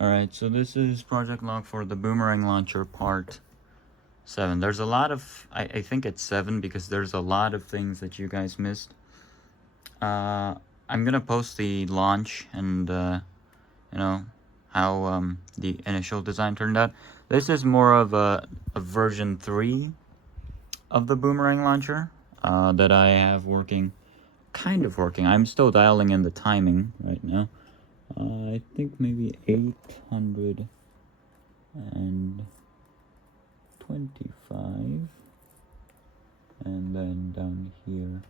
Alright, so this is project log for the Boomerang Launcher part 7. There's a lot of, I think it's 7 because there's a lot of things that you guys missed. I'm gonna post the launch and, how the initial design turned out. This is more of a version 3 of the Boomerang Launcher that I have working. I'm still dialing in the timing right now. I think maybe 825, and then down here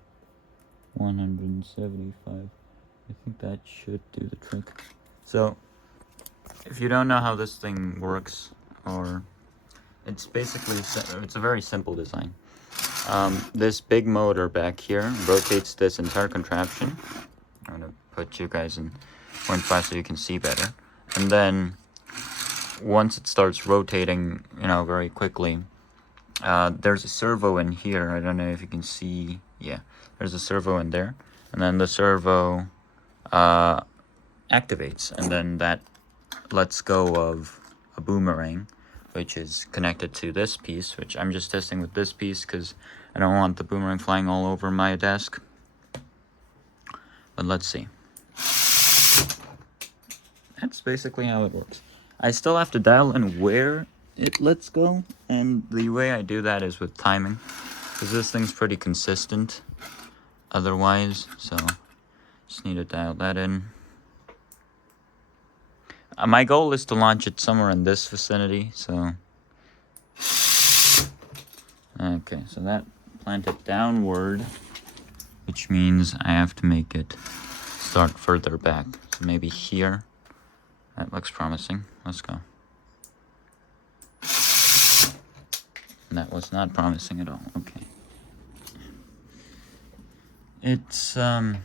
175. I think that should do the trick. So if you don't know how this thing works, or it's basically, it's a very simple design. This big motor back here rotates this entire contraption. I'm gonna put you guys in 0.5 so you can see better. And then once it starts rotating, very quickly, there's a servo in here. I don't know if you can see. Yeah, there's a servo in there. And then the servo activates, and then that lets go of a boomerang, which is connected to this piece, which I'm just testing with this piece because I don't want the boomerang flying all over my desk. But let's see. That's basically how it works. I still have to dial in where it lets go, and the way I do that is with timing, because this thing's pretty consistent otherwise, so just need to dial that in. My goal is to launch it somewhere in this vicinity, so okay, so that planted downward, which means I have to make it start further back, so maybe here. That looks promising. Let's go. That was not promising at all. Okay. It's kind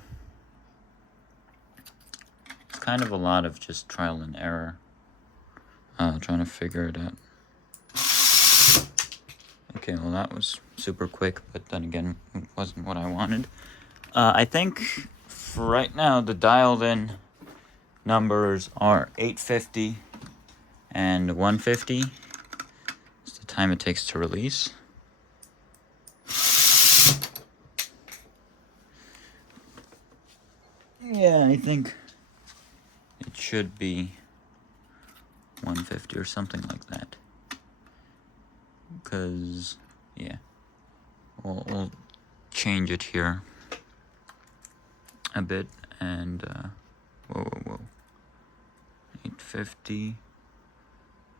of a lot of just trial and error. Trying to figure it out. Okay, well that was super quick, but then again, it wasn't what I wanted. I think for right now, the dialed in numbers are 850 and 150. It's the time it takes to release. Yeah, I think it should be 150 or something like that. Because, yeah, we'll change it here a bit, and whoa. 850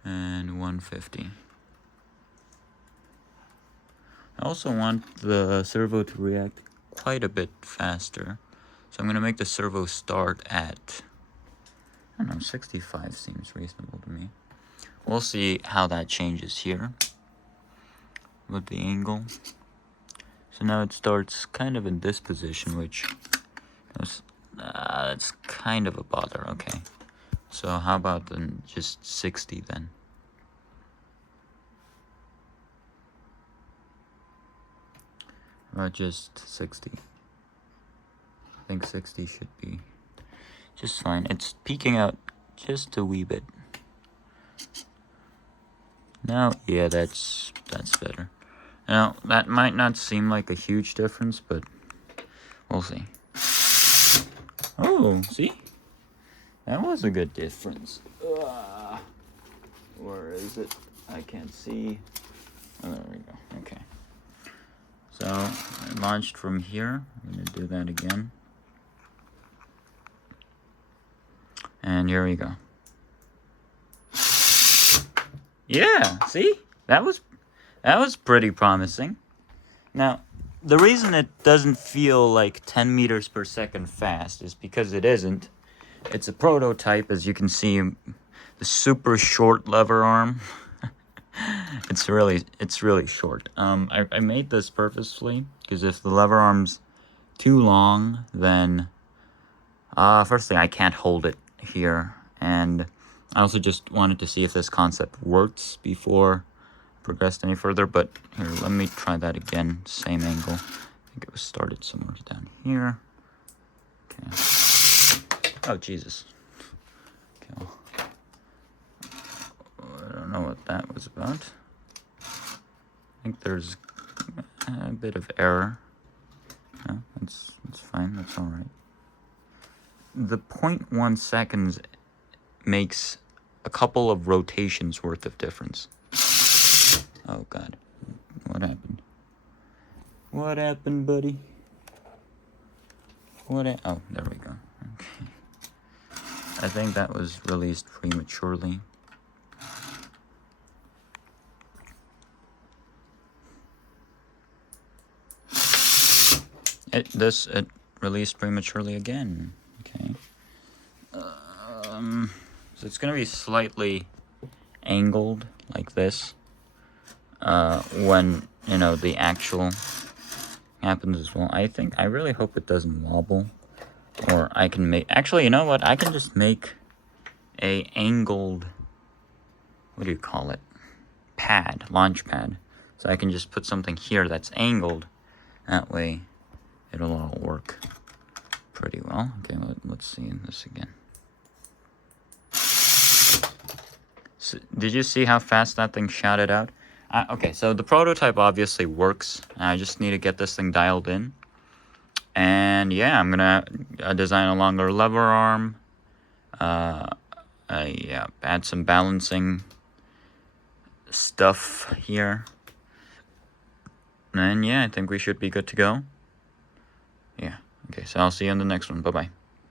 and 150. I also want the servo to react quite a bit faster, so I'm going to make the servo start at, I don't know, 65 seems reasonable to me. We'll see how that changes here with the angle. So now it starts kind of in this position, which is, that's kind of a bother. Okay, so how about then just 60 then? Or just 60. I think 60 should be just fine. It's peeking out just a wee bit. Now, yeah, that's better. Now, that might not seem like a huge difference, but we'll see. Oh, see? That was a good difference. Where is it? I can't see. Oh, there we go. Okay. So, I launched from here. I'm going to do that again. And here we go. Yeah, see? That was pretty promising. Now, the reason it doesn't feel like 10 meters per second fast is because it isn't. It's a prototype, as you can see, the super short lever arm. It's really short. I made this purposefully because if the lever arm's too long, then first thing, I can't hold it here, and I also just wanted to see if this concept works before I progressed any further. But here, let me try that again. Same angle. I think it was started somewhere down here. Okay. Oh, Jesus. Okay. that was about. I think there's a bit of error. No, that's fine. That's all right. The 0.1 seconds makes a couple of rotations worth of difference. Oh God, what happened? What happened, buddy? Oh, there we go. Okay. I think that was released prematurely. It released prematurely again. Okay. So it's gonna be slightly angled like this when the actual happens as well. I really hope it doesn't wobble, or I can make. Actually, you know what? I can just make a angled. What do you call it? Pad, launch pad. So I can just put something here that's angled. That way, it'll all work pretty well. Okay, let's see this again. So, did you see how fast that thing shot it out? Okay, so the prototype obviously works. I just need to get this thing dialed in. And yeah, I'm gonna design a longer lever arm. Yeah, add some balancing stuff here. And yeah, I think we should be good to go. Yeah, okay, so I'll see you in the next one. Bye-bye.